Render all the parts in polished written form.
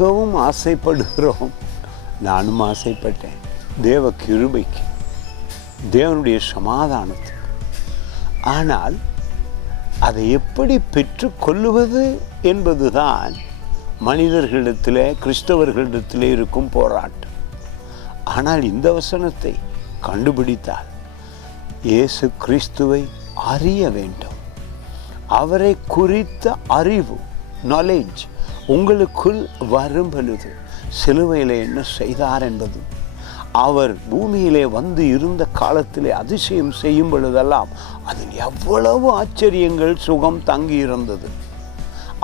மிகவும் ஆசைப்படுகிறோம். நானும் ஆசைப்பட்டேன். தேவ கிருபைக்கு, தேவனுடைய சமாதானத்துக்கு. ஆனால் அதை எப்படி பெற்றுக்கொள்ளுவது என்பதுதான் மனிதர்களிடத்திலே, கிறிஸ்தவர்களிடத்திலே இருக்கும் போராட்டம். ஆனால் இந்த வசனத்தை கண்டுபிடித்தால் இயேசு கிறிஸ்துவை அறிய வேண்டும். அவரை குறித்த அறிவு, நாலேஜ் உங்களுக்குள் வரும் பொழுது சிலுவையில் என்ன செய்தார் என்பதும், அவர் பூமியிலே வந்து இருந்த காலத்திலே அதிசயம் செய்யும் பொழுதெல்லாம் அதில் எவ்வளவு ஆச்சரியங்கள், சுகம் தங்கி இருந்தது.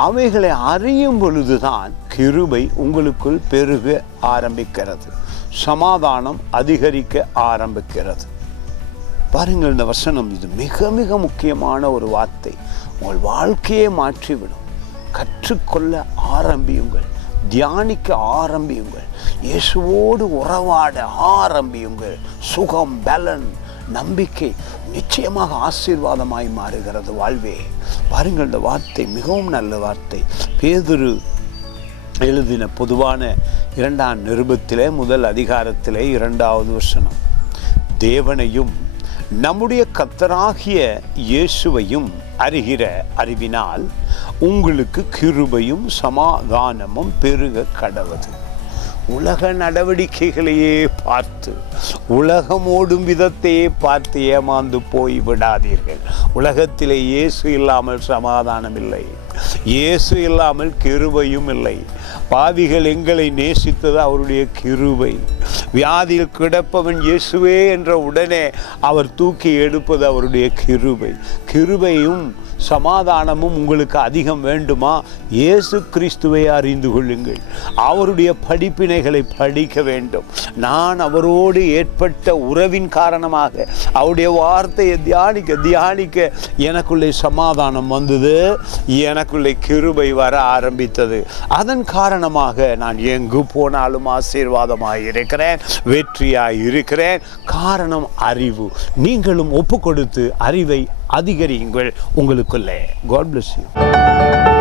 அவைகளை அறியும் பொழுதுதான் கிருபை உங்களுக்குள் பெருக ஆரம்பிக்கிறது, சமாதானம் அதிகரிக்க ஆரம்பிக்கிறது. பாருங்கள், இந்த வசனம் இது மிக மிக முக்கியமான ஒரு வார்த்தை. உங்கள் வாழ்க்கையை மாற்றிவிடும். கற்றுக்கொள்ள ஆரம்பியுங்கள், தியானிக்க ஆரம்பியுங்கள், இயேசுவோடு உறவாட ஆரம்பியுங்கள். சுகம், பலன், நம்பிக்கை நிச்சயமாக ஆசீர்வாதமாய் மாறுகிறது வாழ்வே. பாருங்கள், இந்த வார்த்தை மிகவும் நல்ல வார்த்தை. பேதுரு எழுதின பொதுவான 2ஆம் நிருபத்திலே 1 அதிகாரத்திலே 2வது வசனம், தேவனையும் நம்முடைய கர்த்தராகிய இயேசுவையும் அறிகிற அறிவினால் உங்களுக்கு கிருபையும் சமாதானமும் பெருக கடவது. உலக நடவடிக்கைகளையே பார்த்து, உலகம் ஓடும் விதத்தையே பார்த்து ஏமாந்து போய் விடாதீர்கள். உலகத்திலே இயேசு இல்லாமல் சமாதானம் இல்லை, இயேசு இல்லாமல் கிருபையும் இல்லை. பாவிகள் எங்களை நேசித்தது அவருடைய கிருபை. வியாதியில் கிடப்பவன் இயேசுவே என்ற உடனே அவர் தூக்கி எடுப்பது அவருடைய கிருபை. கிருபையும் சமாதானமும் உங்களுக்கு அதிகம் வேண்டுமா? இயேசு கிறிஸ்துவை அறிந்து கொள்ளுங்கள். அவருடைய படிப்பினைகளை படிக்க வேண்டும். நான் அவரோடு ஏற்பட்ட உறவின் காரணமாக அவருடைய வார்த்தையை தியானிக்க தியானிக்க எனக்குள்ளே சமாதானம் வந்தது, எனக்குள்ளே கிருபை வர ஆரம்பித்தது. அதன் காரணமாக நான் எங்கு போனாலும் ஆசீர்வாதமாக இருக்கிறேன், வெற்றியாய் இருக்கிறேன். காரணம் அறிவு. நீங்களும் ஒப்பு கொடுத்து அறிவை அதிகரியுங்கள் உங்களுக்குள்ளே. God bless you.